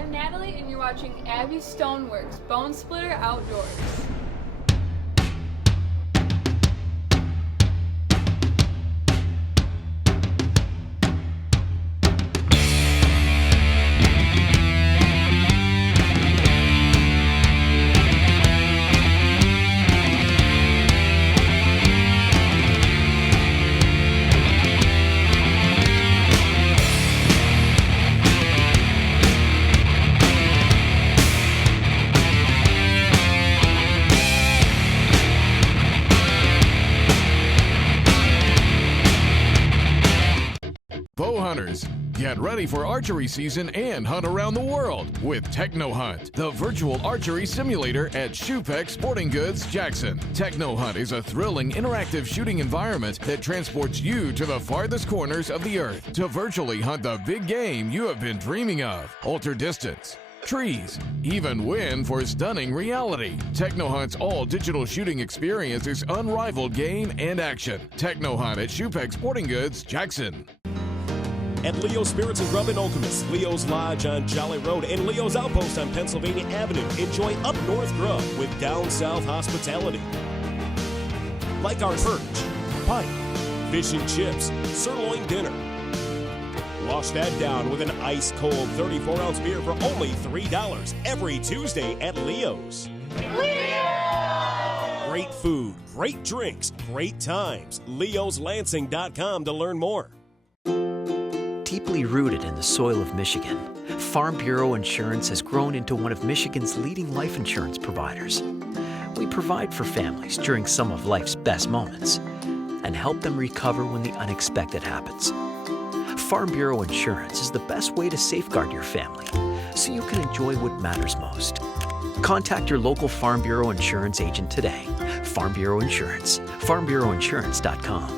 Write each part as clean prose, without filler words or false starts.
I'm Natalie, and you're watching Abby Stoneworks Bone Splitter Outdoors. Bow hunters, get ready for archery season and hunt around the world with Techno Hunt, the virtual archery simulator at Shoepec Sporting Goods, Jackson. Techno Hunt is a thrilling, interactive shooting environment that transports you to the farthest corners of the earth to virtually hunt the big game you have been dreaming of. Alter distance, trees, even win for stunning reality. Techno Hunt's all-digital shooting experience is unrivaled game and action. Techno Hunt at Shoepec Sporting Goods, Jackson. At Leo's Spirits and Grub in Okemos, Leo's Lodge on Jolly Road, and Leo's Outpost on Pennsylvania Avenue. Enjoy up north grub with down south hospitality. Like our perch, pike, fish and chips, sirloin dinner. Wash that down with an ice-cold 34-ounce beer for only $3 every Tuesday at Leo's. Leo! Great food, great drinks, great times. Leo'sLansing.com to learn more. Deeply rooted in the soil of Michigan, Farm Bureau Insurance has grown into one of Michigan's leading life insurance providers. We provide for families during some of life's best moments and help them recover when the unexpected happens. Farm Bureau Insurance is the best way to safeguard your family so you can enjoy what matters most. Contact your local Farm Bureau Insurance agent today. Farm Bureau Insurance, farmbureauinsurance.com.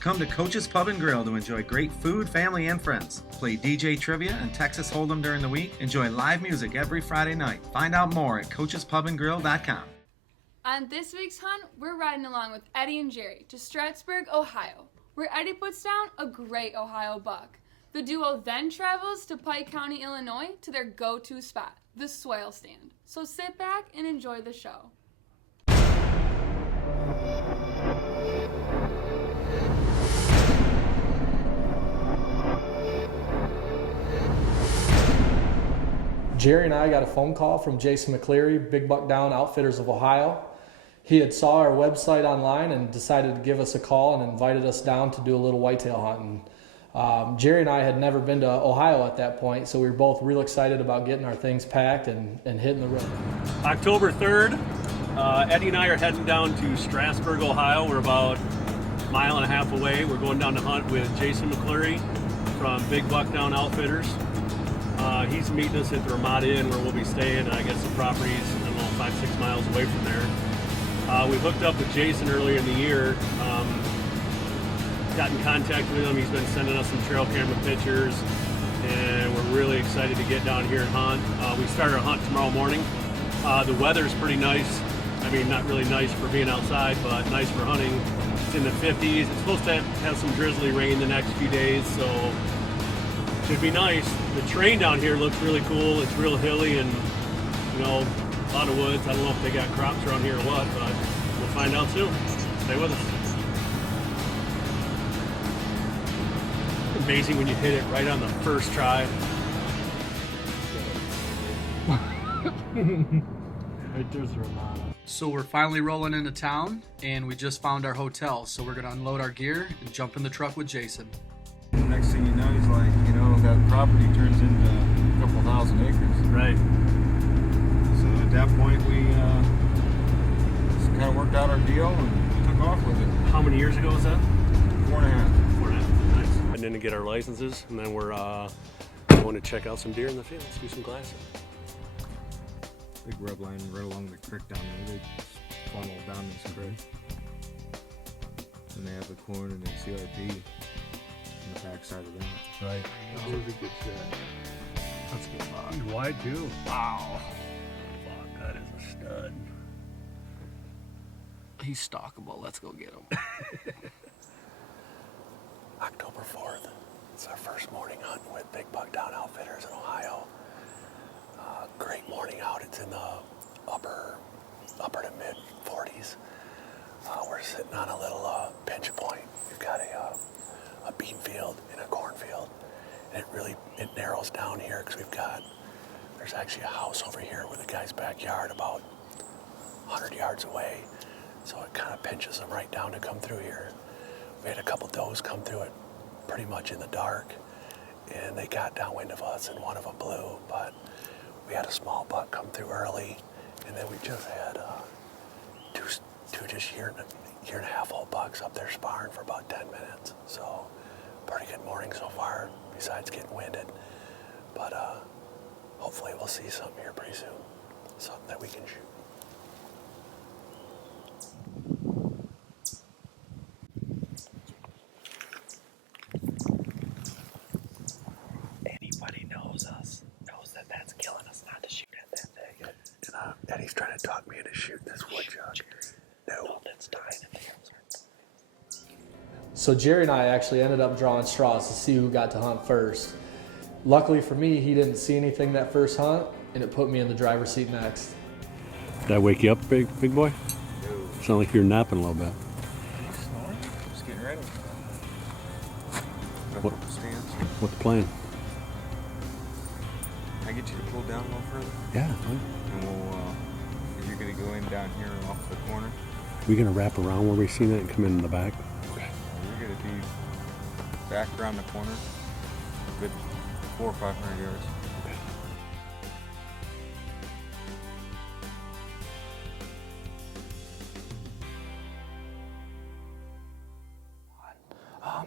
Come to Coach's Pub and Grill to enjoy great food, family, and friends. Play DJ trivia and Texas Hold'em during the week. Enjoy live music every Friday night. Find out more at coachespubandgrill.com. On this week's hunt, we're riding along with Eddie and Jerry to Strattsburg, Ohio, where Eddie puts down a great Ohio buck. The duo then travels to Pike County, Illinois to their go-to spot, the Swale Stand. So sit back and enjoy the show. Jerry and I got a phone call from Jason McCleary, Big Buck Down Outfitters of Ohio. He had saw our website online and decided to give us a call and invited us down to do a little whitetail hunting. Jerry and I had never been to Ohio at that point, so we were both real excited about getting our things packed and hitting the road. October 3rd, Eddie and I are heading down to Strasburg, Ohio. We're about a mile and a half away. We're going down to hunt with Jason McCleary from Big Buck Down Outfitters. He's meeting us at the Ramada Inn where we'll be staying. I guess the property's, 5-6 miles away from there. We hooked up with Jason earlier in the year. Got in contact with him. He's been sending us some trail camera pictures, and we're really excited to get down here and hunt. We start our hunt tomorrow morning. The weather's pretty nice. I mean, not really nice for being outside, but nice for hunting. It's in the 50s. It's supposed to have some drizzly rain the next few days, so should be nice. The terrain down here looks really cool. It's real hilly and, a lot of woods. I don't know if they got crops around here or what, but we'll find out soon. Stay with us. Amazing when you hit it right on the first try. Right there's the Ramada. So we're finally rolling into town, and we just found our hotel, so we're going to unload our gear and jump in the truck with Jason. Next thing you know, he's like, that property turns into a couple thousand acres. Right. So at that point, we just kind of worked out our deal and took off with it. How many years ago was that? 4.5. 4.5. Nice. And then to get our licenses, and then we're going to check out some deer in the fields, do some glassing. Big rub line right along the creek down there. They just funnel down this creek. And they have the corn and the CRP on the back side of that. Right. That was a good shot. That's a good buck. He's wide too. Wow. Fuck, that is a stud. He's stalkable. Let's go get him. October 4th. It's our first morning hunt. hunting with Big Buck Down Outfitters in Ohio. Great morning out. It's in the upper to mid 40s. We're sitting on a little pinch point. We've got a bean field and a cornfield, and it narrows down here because there's actually a house over here with a guy's backyard about 100 yards away, so it kind of pinches them right down to come through here. We had a couple does come through it pretty much in the dark, and they got downwind of us, and one of them blew, but we had a small buck come through early, and then we just had two just year and a half old bucks up there sparring for about 10 minutes. So pretty good morning so far, besides getting winded. But hopefully we'll see something here pretty soon, something that we can shoot. Anybody knows us knows that that's killing us not to shoot at that thing. And Eddie's trying to talk me into shooting this woodchuck. No, that's dying in the answer. So Jerry and I actually ended up drawing straws to see who got to hunt first. Luckily for me, he didn't see anything that first hunt, and it put me in the driver's seat next. Did I wake you up, big boy? No. Sound like you're napping a little bit. Snoring? Just getting ready. What? Stands. What's the plan? Can I get you to pull down a little further? Yeah. And you're going to go in down here and off the corner? We gonna wrap around where we seen it and come in the back? Okay. We're going to be back around the corner, a good 400 or 500 yards. Okay.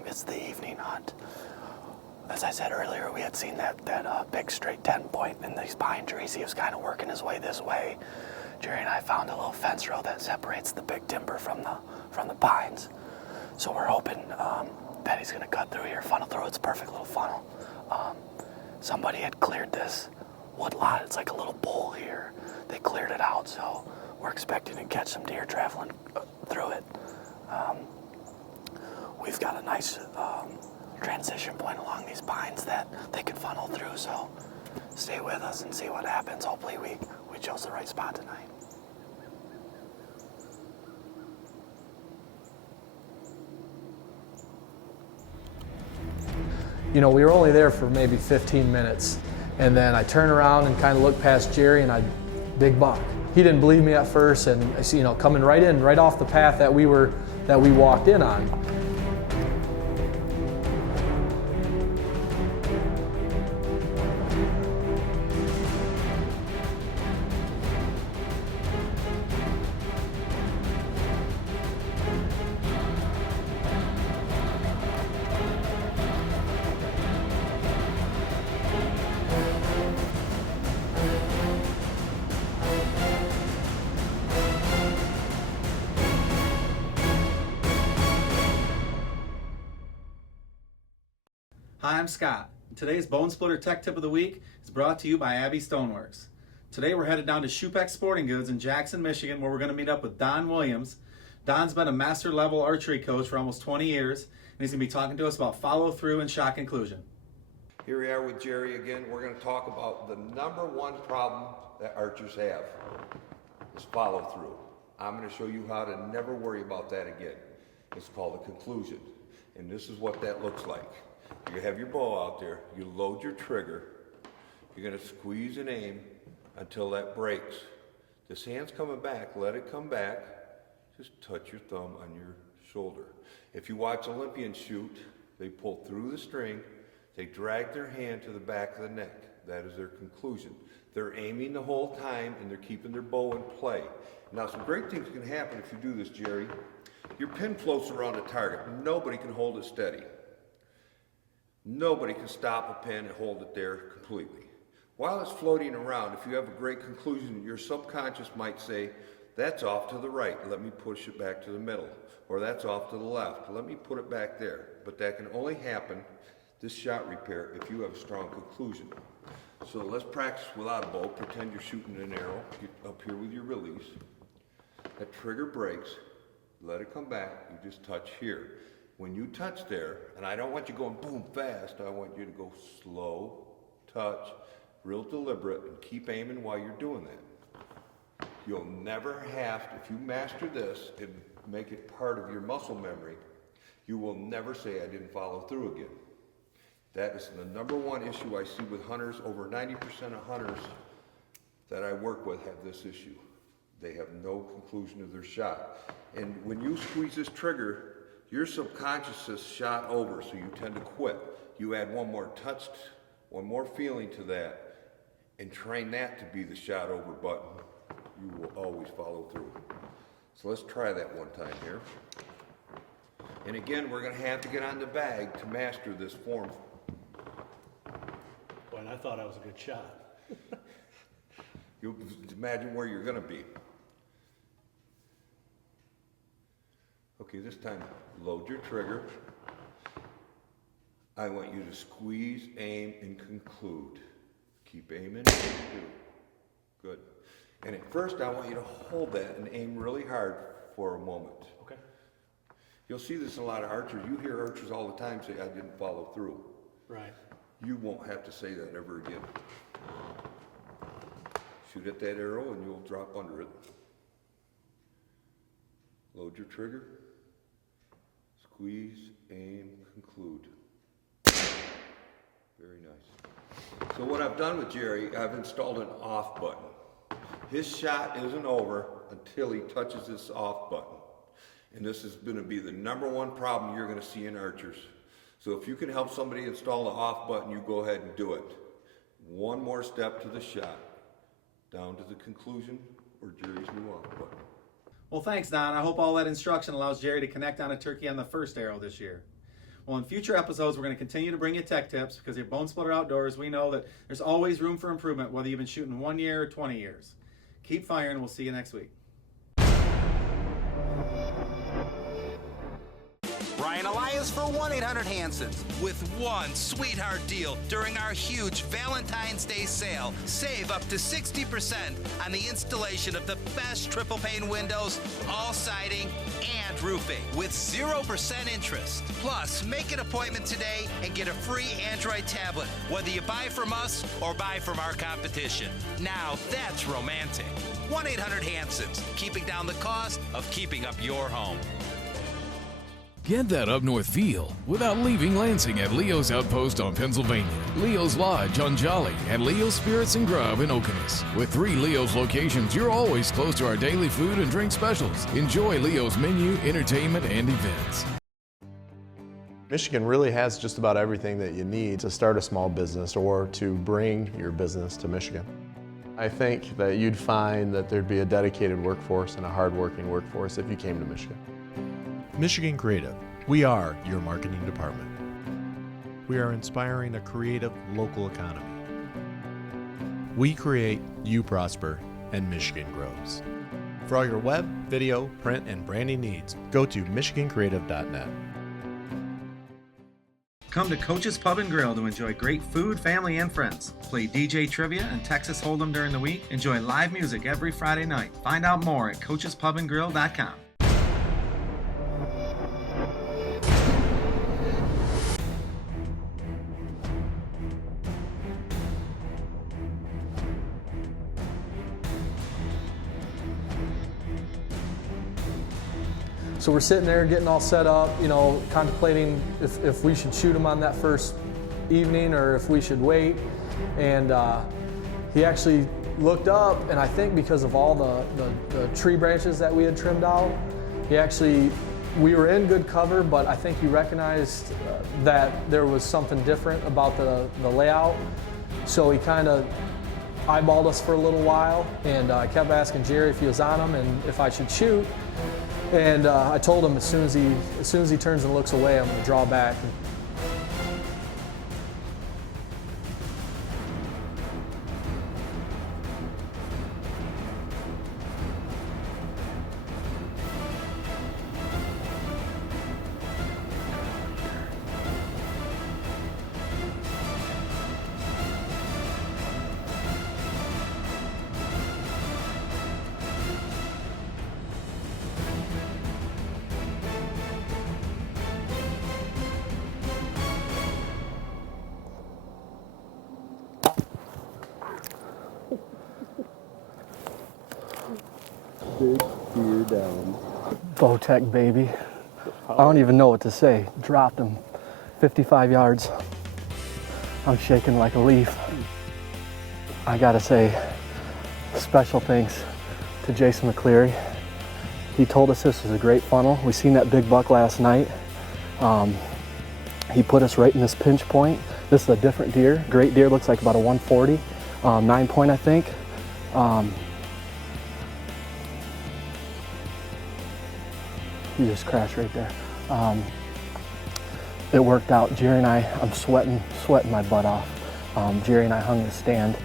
It's the evening hunt. As I said earlier, we had seen that big straight 10-point in these pine trees. He was kind of working his way this way. Jerry and I found a little fence row that separates the big timber from the pines. So we're hoping that he's going to cut through here, funnel through. It's a perfect little funnel. Somebody had cleared this wood lot. It's like a little bowl here. They cleared it out, so we're expecting to catch some deer traveling through it. We've got a nice transition point along these pines that they can funnel through, so stay with us and see what happens. Hopefully we chose the right spot tonight. You know, we were only there for maybe 15 minutes, and then I turned around and kind of looked past Jerry, and big buck. He didn't believe me at first, and I see, coming right off the path that we walked in on. Hi, I'm Scott. Today's Bone Splitter Tech Tip of the Week is brought to you by Abbey Stoneworks. Today we're headed down to Shupex Sporting Goods in Jackson, Michigan, where we're going to meet up with Don Williams. Don's been a master level archery coach for almost 20 years, and he's going to be talking to us about follow through and shot conclusion. Here we are with Jerry again. We're going to talk about the #1 problem that archers have is follow through. I'm going to show you how to never worry about that again. It's called a conclusion, and this is what that looks like. You have your bow out there, you load your trigger, you're going to squeeze and aim until that breaks. This hand's coming back, let it come back, just touch your thumb on your shoulder. If you watch Olympians shoot, they pull through the string, they drag their hand to the back of the neck. That is their conclusion. They're aiming the whole time and they're keeping their bow in play. Now some great things can happen if you do this, Jerry. Your pin floats around the target. Nobody can hold it steady. Nobody can stop a pin and hold it there completely. While it's floating around, if you have a great conclusion, your subconscious might say, that's off to the right, let me push it back to the middle. Or that's off to the left, let me put it back there. But that can only happen, this shot repair, if you have a strong conclusion. So let's practice without a bow. Pretend you're shooting an arrow. Get up here with your release. That trigger breaks, let it come back, you just touch here. When you touch there, and I don't want you going boom fast, I want you to go slow, touch, real deliberate, and keep aiming while you're doing that. You'll never have to, if you master this and make it part of your muscle memory, you will never say I didn't follow through again. That is the number one issue I see with hunters. Over 90% of hunters that I work with have this issue. They have no conclusion of their shot. And when you squeeze this trigger, your subconscious is shot over, so you tend to quit. You add one more touch, one more feeling to that, and train that to be the shot over button. You will always follow through. So let's try that one time here. And again, we're gonna have to get on the bag to master this form. Boy, and I thought I was a good shot. You imagine where you're gonna be. Okay, this time, load your trigger. I want you to squeeze, aim, and conclude. Keep aiming. Good. And at first, I want you to hold that and aim really hard for a moment. Okay. You'll see this in a lot of archers. You hear archers all the time say, I didn't follow through. Right. You won't have to say that ever again. Shoot at that arrow and you'll drop under it. Load your trigger. Squeeze, aim, conclude. Very nice. So what I've done with Jerry, I've installed an off button. His shot isn't over until he touches this off button. And this is going to be the number one problem you're going to see in archers. So if you can help somebody install the off button, you go ahead and do it. One more step to the shot. Down to the conclusion or Jerry's new off button. Well, thanks, Don. I hope all that instruction allows Jerry to connect on a turkey on the first arrow this year. Well, in future episodes, we're going to continue to bring you tech tips because at Bone Splitter Outdoors, we know that there's always room for improvement, whether you've been shooting 1 year or 20 years. Keep firing. We'll see you next week. Brian Elias for 1-800-HANSON's. With one sweetheart deal during our huge Valentine's Day sale. Save up to 60% on the installation of the best triple pane windows, all siding, and roofing with 0% interest. Plus, make an appointment today and get a free Android tablet, whether you buy from us or buy from our competition. Now that's romantic. 1-800-HANSON's, keeping down the cost of keeping up your home. Get that up north feel without leaving Lansing at Leo's Outpost on Pennsylvania, Leo's Lodge on Jolly, and Leo's Spirits and Grub in Okemos. With 3 Leo's locations, you're always close to our daily food and drink specials. Enjoy Leo's menu, entertainment, and events. Michigan really has just about everything that you need to start a small business or to bring your business to Michigan. I think that you'd find that there'd be a dedicated workforce and a hard-working workforce if you came to Michigan. Michigan Creative. We are your marketing department. We are inspiring a creative local economy. We create, you prosper, and Michigan grows. For all your web, video, print, and branding needs, go to michigancreative.net. Come to Coach's Pub and Grill to enjoy great food, family, and friends. Play DJ Trivia and Texas Hold'em during the week. Enjoy live music every Friday night. Find out more at coachespubandgrill.com. So we're sitting there getting all set up, you know, contemplating if we should shoot him on that first evening or if we should wait. And he actually looked up, and I think because of all the tree branches that we had trimmed out, we were in good cover, but I think he recognized that there was something different about the layout. So he kind of eyeballed us for a little while, and I kept asking Jerry if he was on him and if I should shoot. And I told him as soon as he turns and looks away, I'm going to draw back. down. Bowtech, baby. I don't even know what to say. Dropped him 55 yards. I'm shaking like a leaf. I gotta say, special thanks to Jason McCleary. He told us this was a great funnel. We seen that big buck last night. He put us right in this pinch point. This is a different deer. Great deer, looks like about a 140, 9 point, I think. He just crashed right there. It worked out. Jerry and I'm sweating my butt off. Jerry and I hung the stand.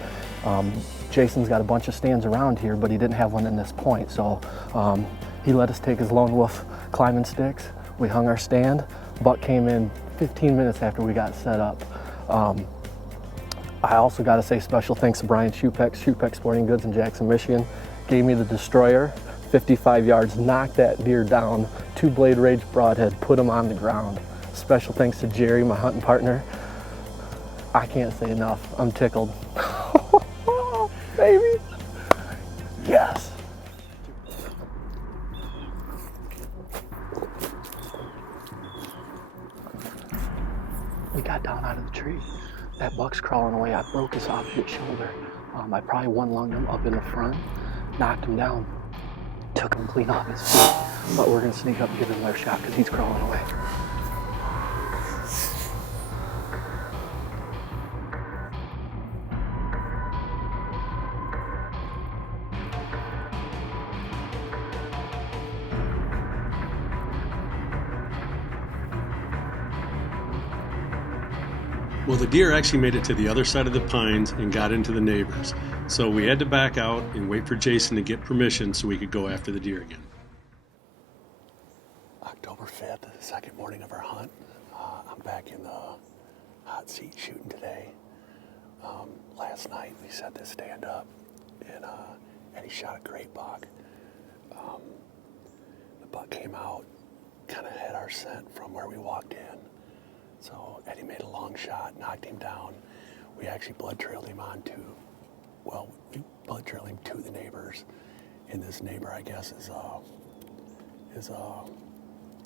Jason's got a bunch of stands around here, but he didn't have one in this point. So he let us take his Lone Wolf climbing sticks. We hung our stand. Buck came in 15 minutes after we got set up. I also got to say special thanks to Brian Shupex Sporting Goods in Jackson, Michigan. Gave me the Destroyer, 55 yards, knocked that deer down, 2-blade rage broadhead, put him on the ground. Special thanks to Jerry, my hunting partner. I can't say enough. I'm tickled. Baby. Yes. We got down out of the tree. That buck's crawling away. I broke his opposite shoulder. I probably one-lunged him up in the front, knocked him down, took him clean off his feet. But we're gonna sneak up and give him another shot because he's crawling away. Well, the deer actually made it to the other side of the pines and got into the neighbors. So we had to back out and wait for Jason to get permission so we could go after the deer again. October 5th, the second morning of our hunt. I'm back in the hot seat shooting today. Last night we set this stand up and Eddie shot a great buck. The buck came out, kind of had our scent from where we walked in. So Eddie made a long shot, knocked him down. We actually blood trailed him we blood trailed him to the neighbors. And this neighbor, I guess, is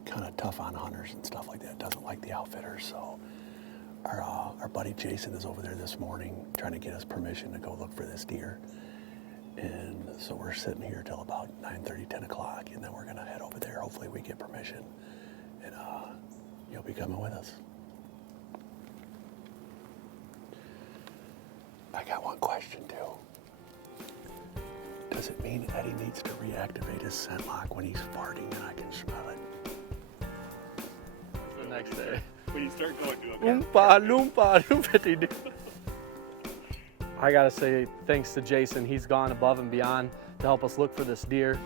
kind of tough on hunters and stuff like that. Doesn't like the outfitters. So our buddy Jason is over there this morning trying to get us permission to go look for this deer. And so we're sitting here till about 9:30, 10 o'clock, and then we're gonna head over there. Hopefully we get permission, and you'll be coming with us. I got one question too. Does it mean Eddie needs to reactivate his scent lock when he's farting and I can smell it? The next day, when you start going to him. Loompa. I gotta say thanks to Jason. He's gone above and beyond to help us look for this deer.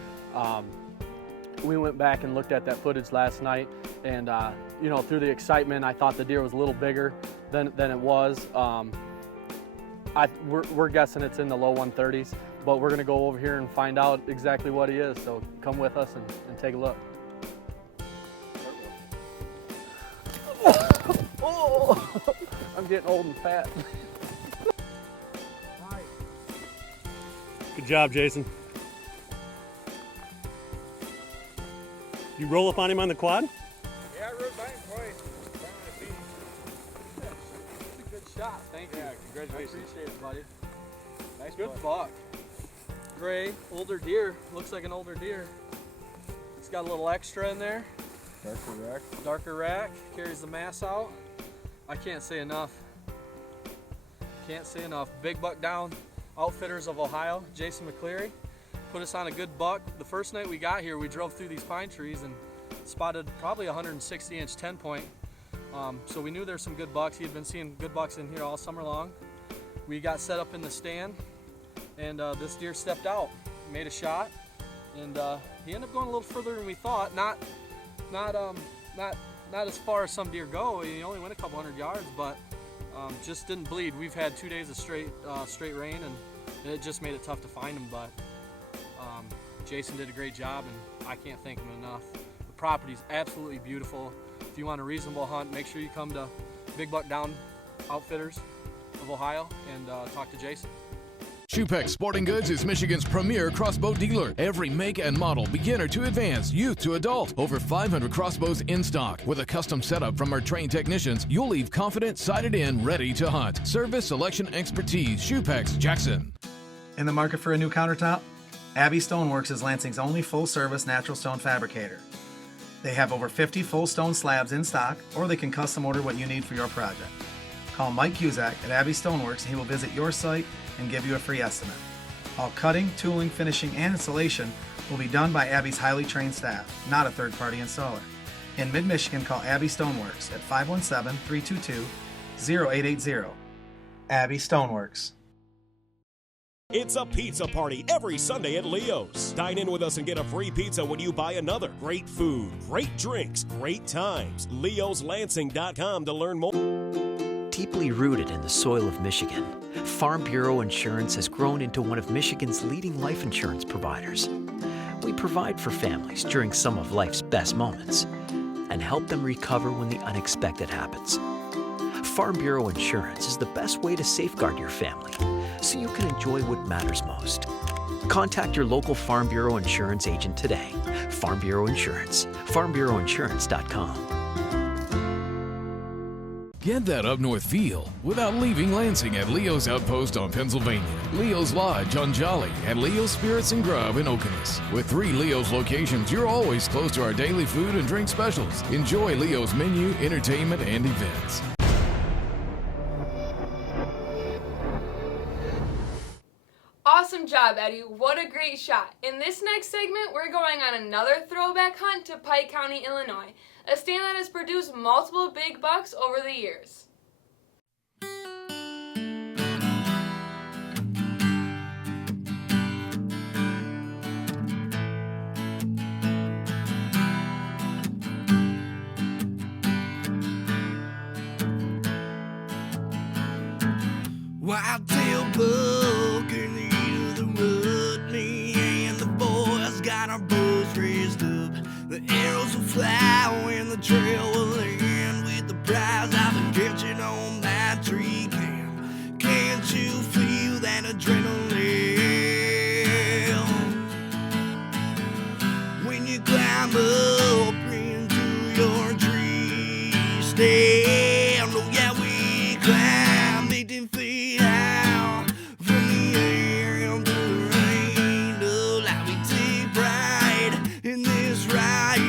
We went back and looked at that footage last night, and through the excitement, I thought the deer was a little bigger than it was. We're guessing it's in the low 130s, but we're gonna go over here and find out exactly what he is. So come with us and take a look. Oh, I'm getting old and fat. Good job, Jason. You roll up on him on the quad? Yeah, I rode by him twice. That's a good shot. Thank you. Yeah, congratulations. I appreciate it, buddy. Nice Good buck. Gray, older deer. Looks like an older deer. It's got a little extra in there. Darker rack. Carries the mass out. I can't say enough. Big buck down. Outfitters of Ohio, Jason McCleary, put us on a good buck. The first night we got here, we drove through these pine trees and spotted probably a 160-inch 10-point. So we knew there's some good bucks. He had been seeing good bucks in here all summer long. We got set up in the stand, and this deer stepped out, made a shot, and he ended up going a little further than we thought. Not as far as some deer go. He only went a couple hundred yards, but just didn't bleed. We've had 2 days of straight rain, and it just made it tough to find him, but Jason did a great job, and I can't thank him enough. The property's absolutely beautiful. If you want a reasonable hunt, make sure you come to Big Buck Down Outfitters of Ohio and talk to Jason. Shupex Sporting Goods is Michigan's premier crossbow dealer. Every make and model, beginner to advanced, youth to adult. Over 500 crossbows in stock. With a custom setup from our trained technicians, you'll leave confident, sighted in, ready to hunt. Service, selection, expertise. Shupex, Jackson. In the market for a new countertop? Abbey Stoneworks is Lansing's only full-service natural stone fabricator. They have over 50 full stone slabs in stock, or they can custom order what you need for your project. Call Mike Cusack at Abbey Stoneworks and he will visit your site and give you a free estimate. All cutting, tooling, finishing, and installation will be done by Abbey's highly trained staff, not a third-party installer. In mid-Michigan, call Abbey Stoneworks at 517-322-0880. Abbey Stoneworks. It's a pizza party every Sunday at Leo's. Dine in with us and get a free pizza when you buy another. Great food, great drinks, great times. Leo'sLansing.com to learn more. Deeply rooted in the soil of Michigan, Farm Bureau Insurance has grown into one of Michigan's leading life insurance providers. We provide for families during some of life's best moments and help them recover when the unexpected happens. Farm Bureau Insurance is the best way to safeguard your family so you can enjoy what matters most. Contact your local Farm Bureau Insurance agent today. Farm Bureau Insurance, farmbureauinsurance.com. Get that up north feel without leaving Lansing at Leo's Outpost on Pennsylvania, Leo's Lodge on Jolly, and Leo's Spirits and Grub in Okemos. With 3 Leo's locations, you're always close to our daily food and drink specials. Enjoy Leo's menu, entertainment, and events. Awesome job, Eddie. What a great shot. In this next segment, we're going on another throwback hunt to Pike County, Illinois, a stand that has produced multiple big bucks over the years. Whitetail buck in the heat of the mud. Me and the boys got our bows raised up. The arrows will fly when the trail will end with the prize I've been catching on my tree cam. Can't you feel that adrenaline when you climb up into your tree stand? Oh yeah, we climb 18 feet out from the air into the rain. Oh, like we take pride in this ride.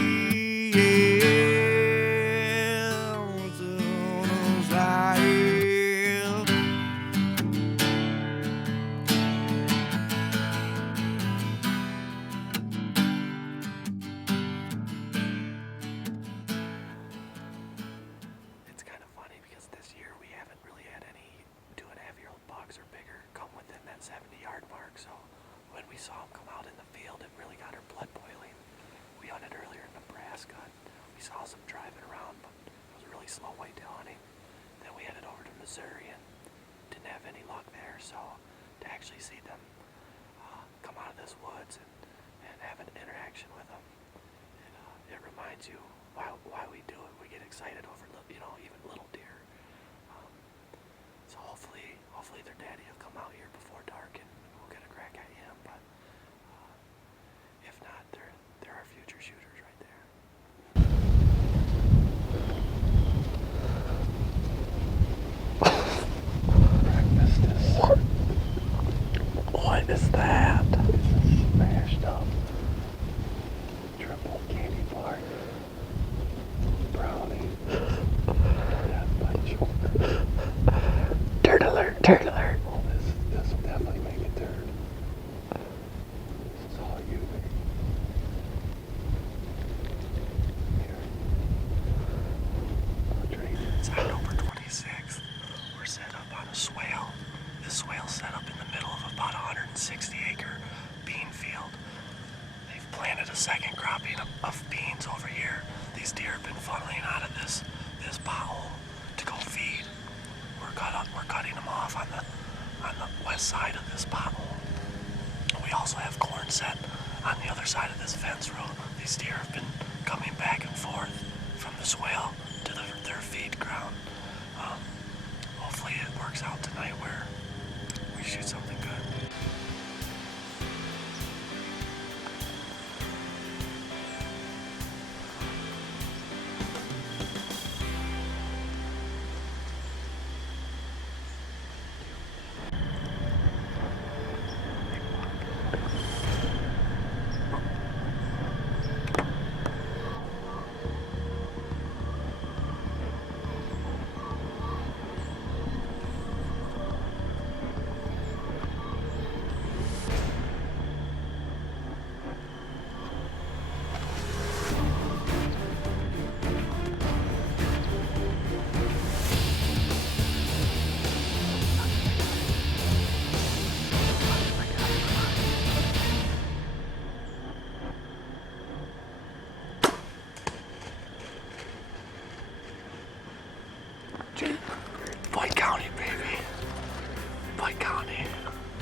It's kind of funny because this year we haven't really had any 2.5-year-old bucks or bigger come within that 70-yard mark. So when we saw them come out in the field, it really got our blood boiling. We hunted earlier in Nebraska. We saw some driving around, but it was really slow whitetail hunting. Then we headed over to Missouri and didn't have any luck there. So to actually see them come out of this woods and have an interaction with them, it reminds you why we do it. We get excited over even little deer. So hopefully their daddy will come out here before dark and we'll get a crack at him. But if not, they're our future shooters right there. What is that? It's a smashed up triple candy bar brownie. Turd alert, turd alert. Oh, this will definitely make it turd. This is all you, baby. Here. It's October 26th. We're set up on a swale. This swale's set up in the middle of about 160-acre bean field. They've planted a second cropping of beans over here. These deer have been funneling out of this pothole to go feed. We're cutting them off on the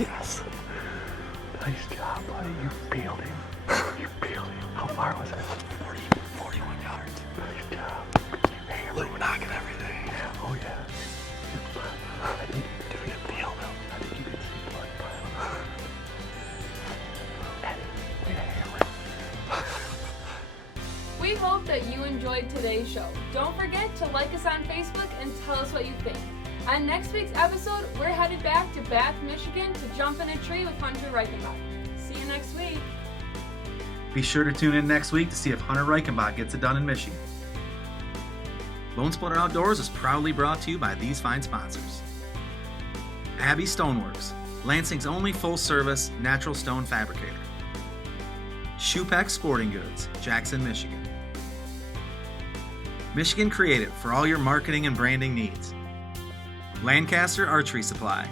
Yes. Nice job, buddy. You peeled him. You peeled him. How far was it? 41 yards. Nice job. Hey, Lou knocking everything. Yeah. Oh, yeah. I think you can feel them. I think you can see blood piling. Eddie, get a hammer. We hope that you enjoyed today's show. Don't forget to like us on Facebook and tell us what you think. On next week's episode, we're headed back to Bath, Michigan to jump in a tree with Hunter Reichenbach. See you next week. Be sure to tune in next week to see if Hunter Reichenbach gets it done in Michigan. Bone Splitter Outdoors is proudly brought to you by these fine sponsors. Abbey Stoneworks, Lansing's only full-service natural stone fabricator. Shupex Sporting Goods, Jackson, Michigan. Michigan Creative for all your marketing and branding needs. Lancaster Archery Supply.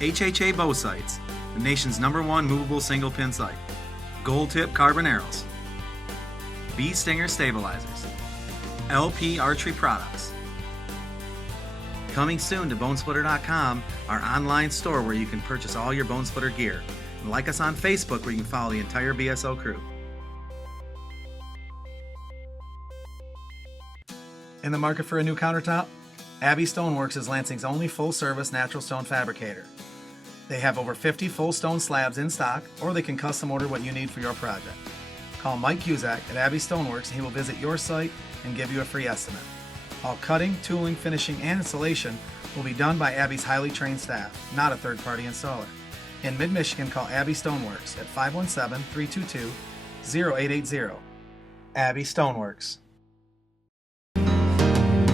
HHA Bow Sights, the nation's #1 movable single pin sight. Gold Tip Carbon Arrows. Bee Stinger Stabilizers. LP Archery Products. Coming soon to bonesplitter.com, our online store where you can purchase all your Bone Splitter gear. And like us on Facebook where you can follow the entire BSO crew. In the market for a new countertop? Abbey Stoneworks is Lansing's only full-service natural stone fabricator. They have over 50 full stone slabs in stock, or they can custom order what you need for your project. Call Mike Cusack at Abbey Stoneworks and he will visit your site and give you a free estimate. All cutting, tooling, finishing, and installation will be done by Abbey's highly trained staff, not a third-party installer. In mid-Michigan, call Abbey Stoneworks at 517-322-0880. Abbey Stoneworks.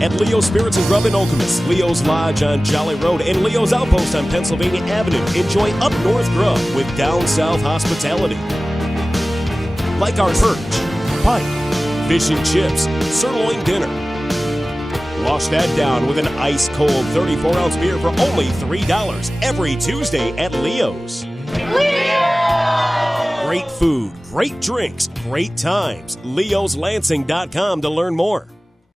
At Leo's Spirits and Grub in Okemos, Leo's Lodge on Jolly Road, and Leo's Outpost on Pennsylvania Avenue. Enjoy up north grub with down south hospitality. Like our perch, pike, fish and chips, sirloin dinner. Wash that down with an ice-cold 34-ounce beer for only $3 every Tuesday at Leo's. Leo! Great food, great drinks, great times. Leo'sLansing.com to learn more.